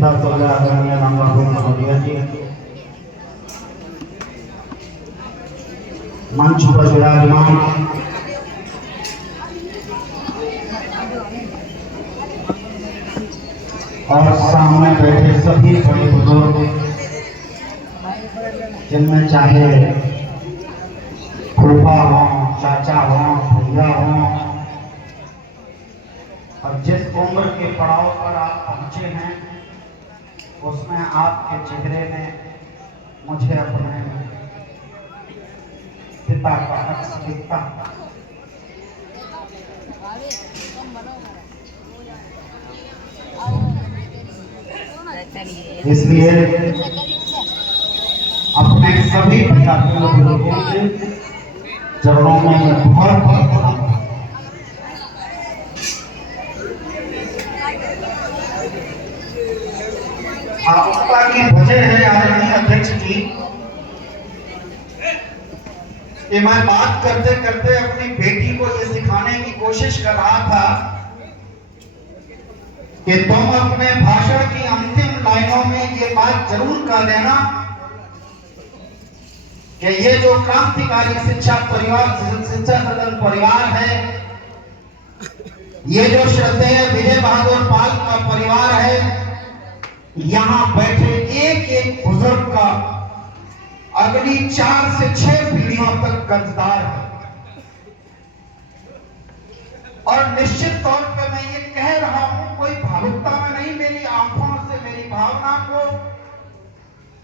पिता स्वर्गीय आदरणीय रामबाबू महोदय जी मंच पर विराजमान, और सामने बैठे सभी बड़े बुजुर्ग, जिनमें चाहे फूफा हो, चाचा हो, भैया हो, और जिस उम्र के पड़ाव पर आप पहुंचे हैं उसमें आपके चेहरे में मुझे अपने पिता का अक्स दिखता। इसलिए अपने सभी बुजुर्गों के चरणों में मैं बहुत बहुत प्रणाम। आपका की वजह है आदरणीय अध्यक्ष जी कि मैं बात करते करते अपनी बेटी को ये सिखाने की कोशिश कर रहा था कि तुम अपने भाषण की अंतिम लाइनों में ये बात जरूर कह देना कि ये जो क्रांतिकारी शिक्षा सदन परिवार है, ये जो श्रद्धेय विजय बहादुर पाल का परिवार है, यहां बैठे एक एक बुजुर्ग का अगली 4 से 6 पीढ़ियों तक कर्जदार है। और निश्चित तौर पर मैं ये कह रहा हूं, कोई भावुकता में नहीं, मेरी आंखों से मेरी भावना को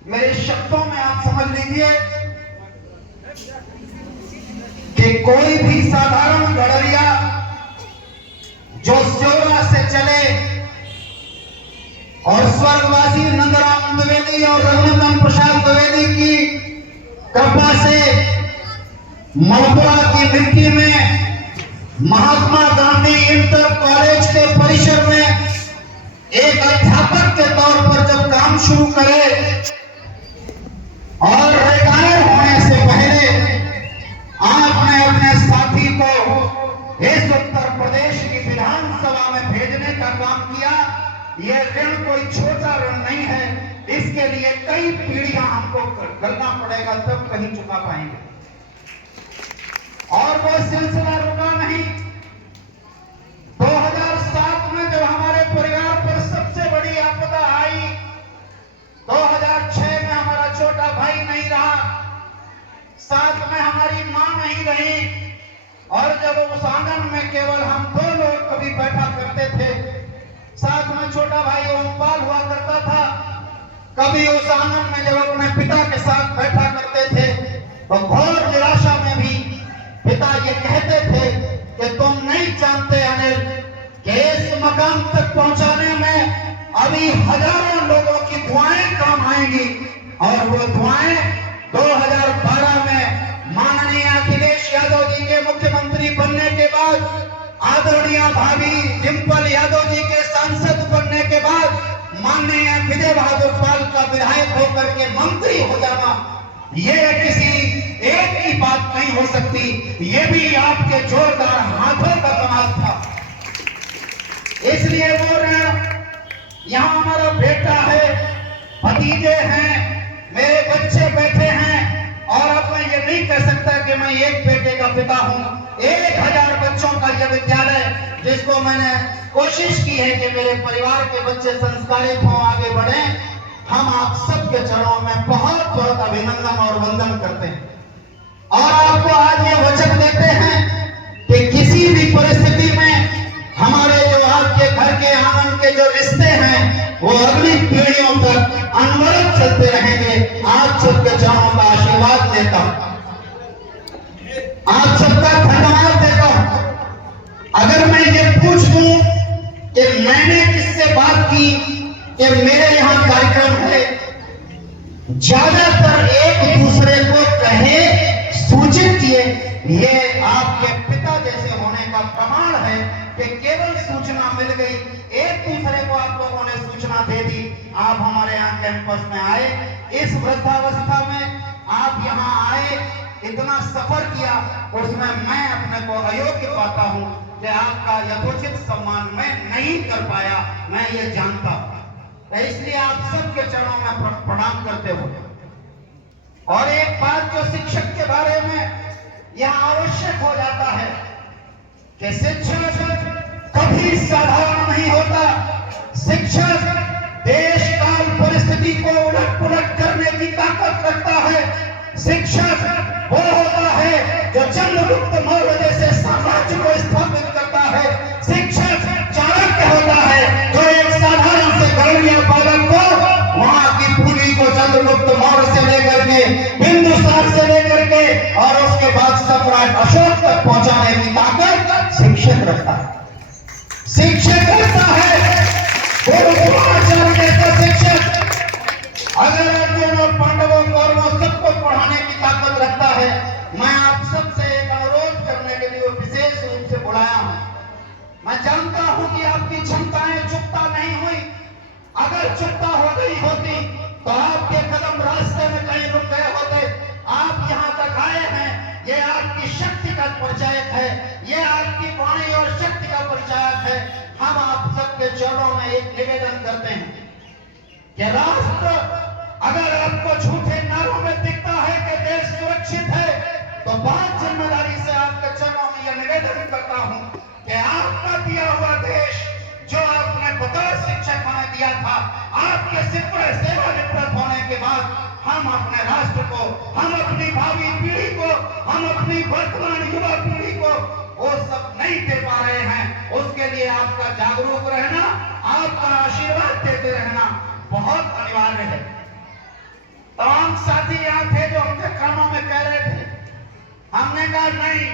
मेरे शब्दों में आप समझ लीजिए कि कोई भी साधारण गडरिया जो स्योरा से चले और स्वर्गवासी नंदराम द्विवेदी और रघुनंदन प्रसाद द्विवेदी की कृपा से मलपुरा की मिट्टी में महात्मा गांधी इंटर कॉलेज के परिसर में एक अध्यापक के तौर पर जब काम शुरू करे और रिटायर होने से पहले आपने अपने साथी को इस उत्तर प्रदेश की विधानसभा में भेजने का काम किया। यह ऋण कोई छोटा ऋण नहीं है, इसके लिए कई पीढ़ियां हमको करना पड़ेगा तब कहीं चुका पाएंगे। और वो सिलसिला रुका नहीं। 2007 में जब हमारे परिवार पर सबसे बड़ी आपदा आई, 2006 में हमारा छोटा भाई नहीं रहा, साथ में हमारी मां नहीं रही, और जब उस आंगन में केवल हम 2 लोग कभी बैठा करते थे, साथ में छोटा भाई ओमपाल हुआ करता था, कभी उस आंगन में जब अपने पिता के साथ बैठा करते थे तो घोर निराशा में भी पिता ये कहते थे कि तुम नहीं जानते अनिल कि इस मकाम तक पहुंचाने में अभी हजारों लोगों की दुआएं काम आएंगी। और वो दुआएं 2012 में माननीय अखिलेश यादव जी के मुख्यमंत्री बनने के बाद, आदरणीय भाभी डिंपल यादव जी के सांसद बनने के बाद, माननीय विजय बहादुर पाल का विधायक होकर के मंत्री हो जाना, ये किसी एक की बात नहीं हो सकती, ये भी आपके जोरदार हाथों का कमाल था। इसलिए वो ऋण, यहां हमारा बेटा है, भतीजे हैं, मेरे बच्चे बैठे हैं, और अब मैं ये नहीं कह सकता कि मैं एक बेटे का पिता हूं। 1000 बच्चों का यह विद्यालय, जिसको मैंने कोशिश की है कि मेरे परिवार के बच्चे संस्कारित हों, आगे बढ़े, हम आप सबके चरणों में बहुत बहुत अभिनंदन और वंदन करते हैं। और आपको आज ये वचन देते हैं कि किसी भी परिस्थिति में हमारे जो आपके घर के आंगन के जो रिश्ते हैं वो अगली पीढ़ियों तक अनवरत चलते रहेंगे। आप सबके चरणों का आशीर्वाद देता हूं, आप सबका धन्यवाद देता हूं। अगर मैं ये पूछ दूं कि मैंने किससे बात की कि मेरे यहाँ कार्यक्रम है, ज्यादातर एक दूसरे को कहे, सूचित किए, ये आपके पिता जैसे होने का प्रमाण है कि केवल सूचना मिल गई, एक दूसरे को आप लोगों ने सूचना दे दी, आप हमारे यहाँ कैंपस में आए, इस वृद्धावस्था में आप यहाँ आए, इतना सफर किया, उसमें मैं अपने को अयोग्य पाता हूँ कि आपका यथोचित सम्मान मैं नहीं कर पाया, मैं ये जानता हूं। इसलिए आप सबके चरणों में प्रणाम करते हो। और एक बात जो शिक्षक के बारे में यह आवश्यक हो जाता है कि शिक्षक कभी साधारण नहीं होता। शिक्षक देश काल परिस्थिति को उलट पुलट करने की ताकत रखता है। शिक्षक वो होता है जो चंद्रगुप्त मौर्य जैसे साम्राज्य को स्थापित करता है। शिक्षक चाणक्य होता है जो एक साधारण से गणितीय बालक को वहां की पूरी को चंद्रगुप्त मौर्य से लेकर के बिंदुसार से लेकर के और उसके बाद सम्राट अशोक तक पहुंचाने की ताकत शिक्षक रखता है। शिक्षक रहता है गुरु द्रोणाचार्य जैसा शिक्षक अगर अर्जुन पांडवों कौरवों सबको पढ़ाने की ताकत रखता है। मैं आप सबसे एक अनुरोध करने के लिए विशेष रूप से बुलाया हूं। मैं जानता हूं कि आपकी क्षमताएं चुकता नहीं हुई। अगर चुकता हो गई होती तो आपके कदम रास्ते में कहीं रुक गए होते। आप यहाँ तक आए हैं, ये आपकी शक्ति का परिचायक है, ये आपकी वाणी और शक्ति का परिचायक है। हम आप सबके चरणों में एक निवेदन करते हैं कि राष्ट्र अगर आपको झूठे नारों में दिखता है कि देश सुरक्षित है तो बहुत जिम्मेदारी से आपके चरणों में यह निवेदन करता हूं कि आपका दिया हुआ देश जो आपने बतौर शिक्षक हमें दिया था, आपके सेवानिवृत्त होने के बाद हम अपने राष्ट्र को, हम अपनी भावी पीढ़ी को, हम अपनी वर्तमान युवा पीढ़ी को वो सब नहीं दे पा रहे हैं। उसके लिए आपका जागरूक रहना, आपका आशीर्वाद देते रहना बहुत अनिवार्य है। तमाम साथी यहाँ थे जो हमसे कानों में कह रहे थे। हमने कहा नहीं,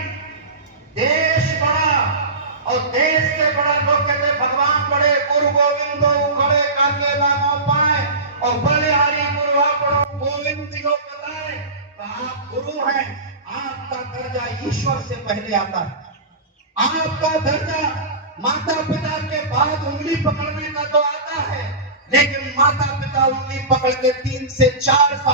देश बड़ा और देश से बड़ा, लोग कहते भगवान बड़े, गुरु गोविंदो खड़े काके लानो पाए और बलिहारी गुरुआ पढ़ो गोविंद जी को बताए। तो आप गुरु हैं, आपका दर्जा ईश्वर से पहले आता है। आपका दर्जा माता पिता के बाद उंगली पकड़ने का तो आता है, लेकिन माता पिता उंगली पकड़ के 3 से 4 साल